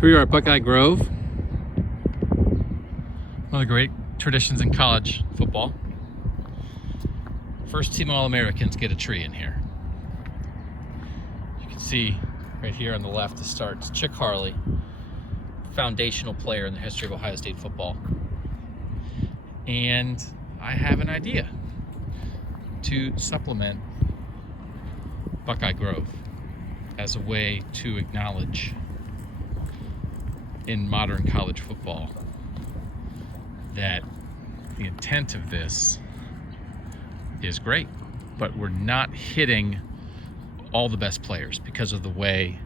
Here we are at Buckeye-Grove, one of the great traditions in college football. First team All-Americans get a tree in here. You can see right here on the left to start, it's Chick Harley, foundational player in the history of Ohio State football. And I have an idea to supplement Buckeye-Grove as a way to acknowledge in modern college football that the intent of this is great, but we're not hitting all the best players because of the way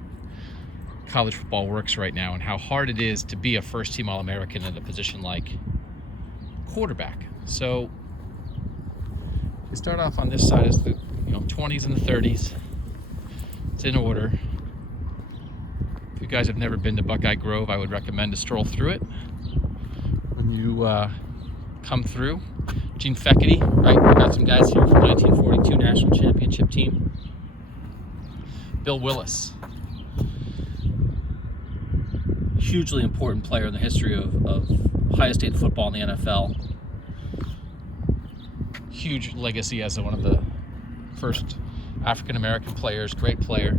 college football works right now and how hard it is to be a first-team All-American in a position like quarterback. So we start off on this side as the 20s and the 30s. It's in order. If you guys have never been to Buckeye-Grove, I would recommend to stroll through it. When you come through, Gene Feckety, right? We've got some guys here from 1942 National Championship team. Bill Willis, hugely important player in the history of Ohio State football in the NFL. Huge legacy as one of the first African-American players, great player.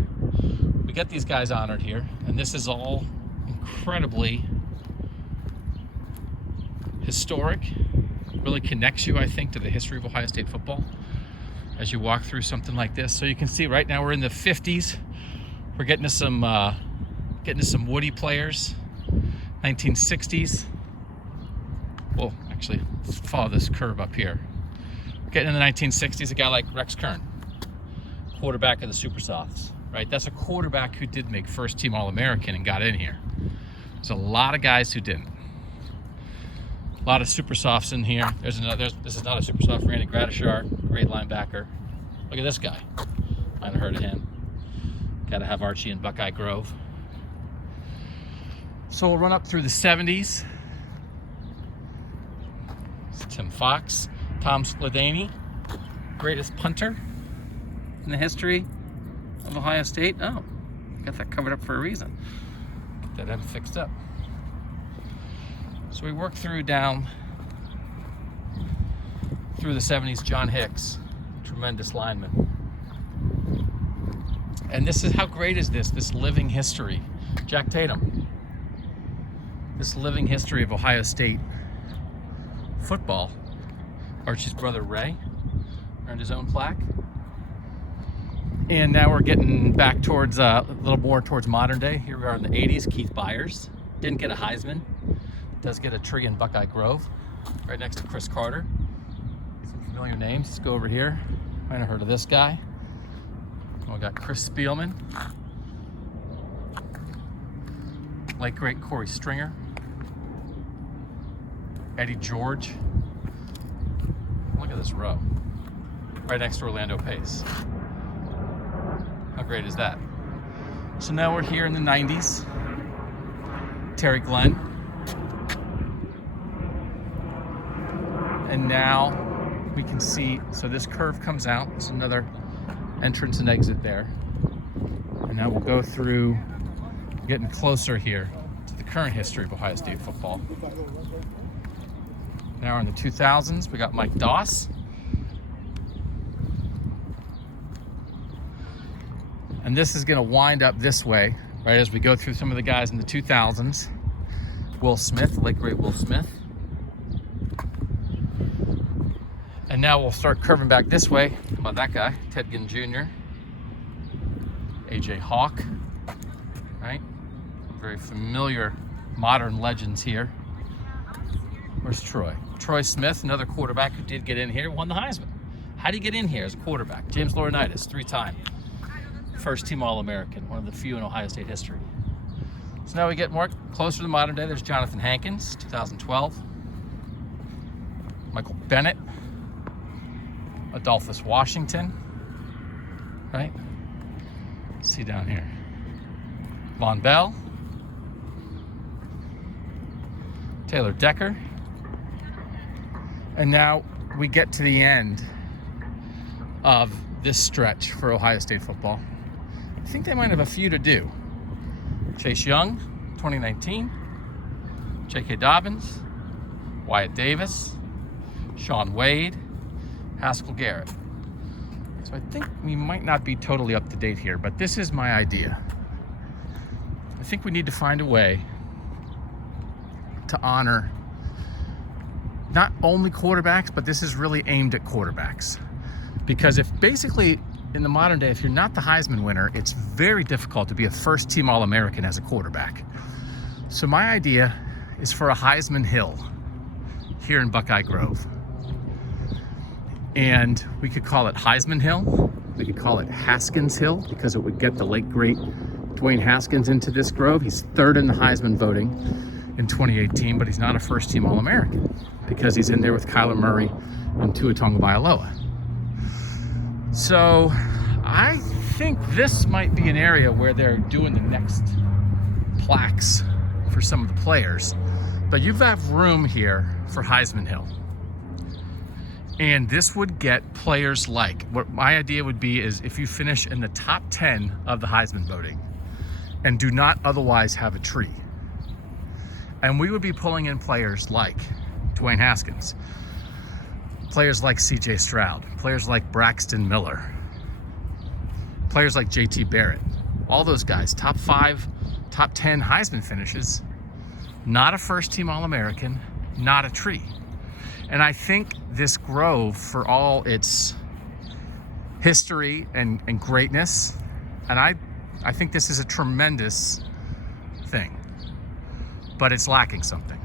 We get these guys honored here, and this is all incredibly historic. Really connects you, I think, to the history of Ohio State football as you walk through something like this. So you can see right now we're in the 50s. We're getting to some Woody players, 1960s. Well, actually, let's follow this curve up here. Getting in the 1960s, a guy like Rex Kern, quarterback of the Super Sophs, right? That's a quarterback who did make first team All-American and got in here. There's a lot of guys who didn't. A lot of Super Softs in here. This is not a Super Soft, Randy Gradishar, great linebacker. Look at this guy. Might have heard of him. Got to have Archie in Buckeye-Grove. So we'll run up through the 70s. It's Tim Fox, Tom Skladaney, greatest punter in the history of Ohio State. Oh, got that covered up for a reason. Get that end fixed up. So we work down through the 70s. John Hicks, tremendous lineman. And this is, how great is this living history? Jack Tatum, this living history of Ohio State football. Archie's brother Ray earned his own plaque. And now we're getting back towards a little more towards modern day. Here we are in the 80s. Keith Byers didn't get a Heisman, does get a tree in Buckeye-Grove, right next to Chris Carter. Some familiar names. Let's go over here. Might have heard of this guy. We got Chris Spielman, late great Corey Stringer, Eddie George. Look at this row, right next to Orlando Pace. How great is that? So now we're here in the 90s. Terry Glenn. And now we can see, so this curve comes out. There's another entrance and exit there. And now we'll go through, getting closer here to the current history of Ohio State football. Now we're in the 2000s. We got Mike Doss. And this is going to wind up this way, right, as we go through some of the guys in the 2000s. Will Smith, late great Will Smith. And now we'll start curving back this way. How about that guy? Ted Ginn Jr. A.J. Hawk, right? Very familiar modern legends here. Where's Troy? Troy Smith, another quarterback who did get in here, won the Heisman. How do you get in here as a quarterback? James Laurinaitis, 3-time first team All-American, one of the few in Ohio State history. So now we get more closer to modern day. There's Jonathan Hankins, 2012. Michael Bennett. Adolphus Washington, right? See down here. Von Bell. Taylor Decker. And now we get to the end of this stretch for Ohio State football. I think they might have a few to do. Chase Young, 2019, J.K. Dobbins, Wyatt Davis, Sean Wade, Haskell Garrett. So I think we might not be totally up to date here, but this is my idea. I think we need to find a way to honor not only quarterbacks, but this is really aimed at quarterbacks. Because if basically in the modern day, if you're not the Heisman winner, it's very difficult to be a first team All-American as a quarterback. So my idea is for a Heisman Hill here in Buckeye-Grove. And we could call it Heisman Hill. We could call it Haskins Hill because it would get the late great Dwayne Haskins into this grove. He's third in the Heisman voting in 2018, but he's not a first team All-American because he's in there with Kyler Murray and Tua Tagovailoa. So I think this might be an area where they're doing the next plaques for some of the players, but you have room here for Heisman Hill. And this would get players like, what my idea would be is if you finish in the top 10 of the Heisman voting and do not otherwise have a tree. And we would be pulling in players like Dwayne Haskins, players like C.J. Stroud, players like Braxton Miller, players like J.T. Barrett, all those guys, top 5, top 10 Heisman finishes, not a first team All-American, not a tree. And I think this grove, for all its history and greatness, and I think this is a tremendous thing, but it's lacking something.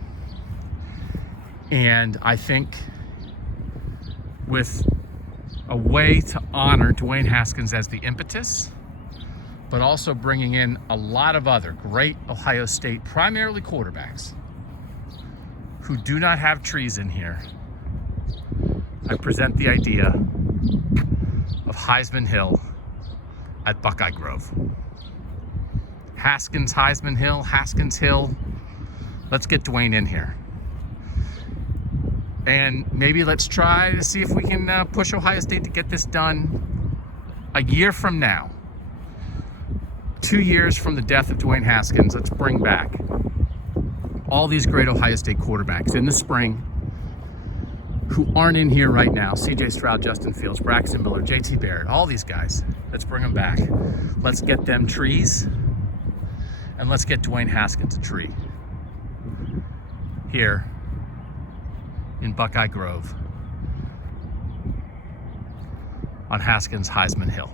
And I think with a way to honor Dwayne Haskins as the impetus, but also bringing in a lot of other great Ohio State, primarily quarterbacks, who do not have trees in here, I present the idea of Heisman Hill at Buckeye Grove. Haskins Heisman Hill, Haskins Hill. Let's get Dwayne in here. And maybe let's try to see if we can push Ohio State to get this done a year from now. 2 years from the death of Dwayne Haskins, let's bring back all these great Ohio State quarterbacks in the spring who aren't in here right now. C.J. Stroud, Justin Fields, Braxton Miller, J.T. Barrett, all these guys. Let's bring them back. Let's get them trees, and let's get Dwayne Haskins a tree here in Buckeye Grove on Haskins Heisman Hill.